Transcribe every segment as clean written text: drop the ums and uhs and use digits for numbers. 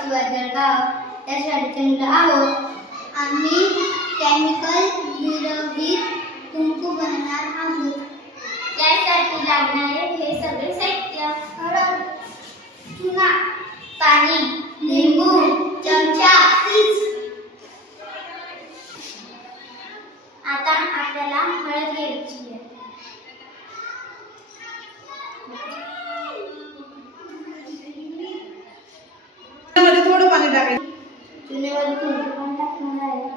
शिवाजी जळगाव या शाळेचे मुलं आहोत. आम्ही केमिकल विरहित कुंकू बनवणार आहोत. त्यासाठी लागणारे हे सगळे साहित्य: हळद, चुना, पाणी, लिंबू, चमचा. आता आपल्याला हळद घ्यायची आहे. थोडं पाणी टाकायचं. चुन्यावर थोडं पाणी टाकणार आहे.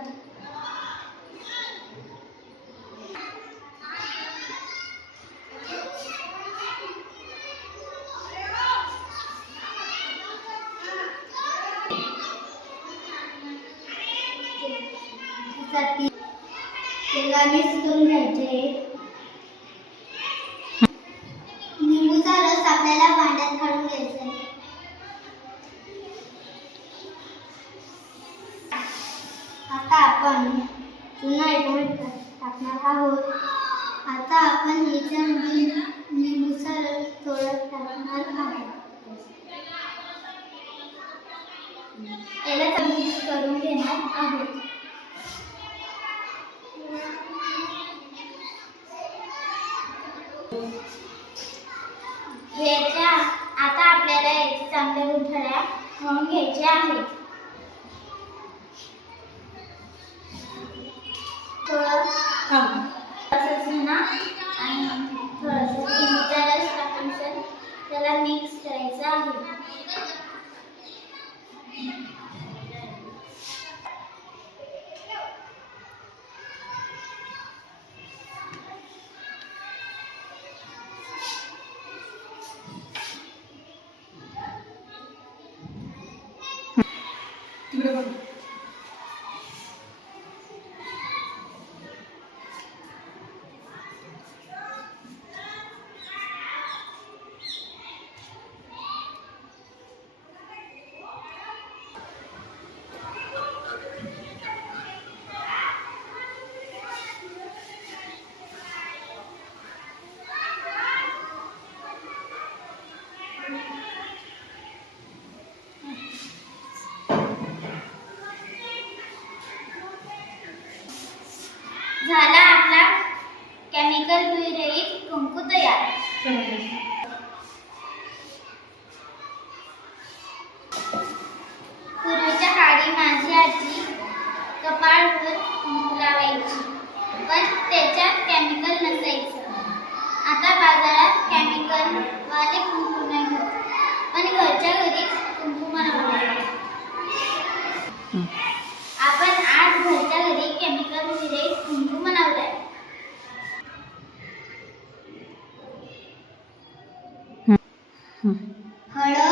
त्याला मिक्स करून घ्यायचे. लिंबूचा रस आपल्याला भांड्यात काढून घ्यायचा आहे. आता आपण चुना याच्यामध्ये टाकणार आहोत. आता आपण याच्यामध्ये लिंबूचा रस थोडा टाकणार आहोत. याला मिक्स करून घेणार आहोत. आता आपल्याला याचे चांगले गुठळ्या होऊन घ्यायचे आहे. थोडं ना आणि थोडंसं लिंबूचा रस टाकून त्याला मिक्स करायचं आहे. झाला आपला केमिकल विरहित कुंकू तयार. पूर्वीच्या काळी माझी आजी कपाळावर कुंकू लावायची, पण त्याच्यात केमिकल नसायचं. आता बाजारात केमिकल वाले कुंकू नाही होत, पण घरच्या घरीच कुंकू बनवतात. आपण आज घरच्या घरी केमिकल विरहित कुंकू बनवलाय. हळद,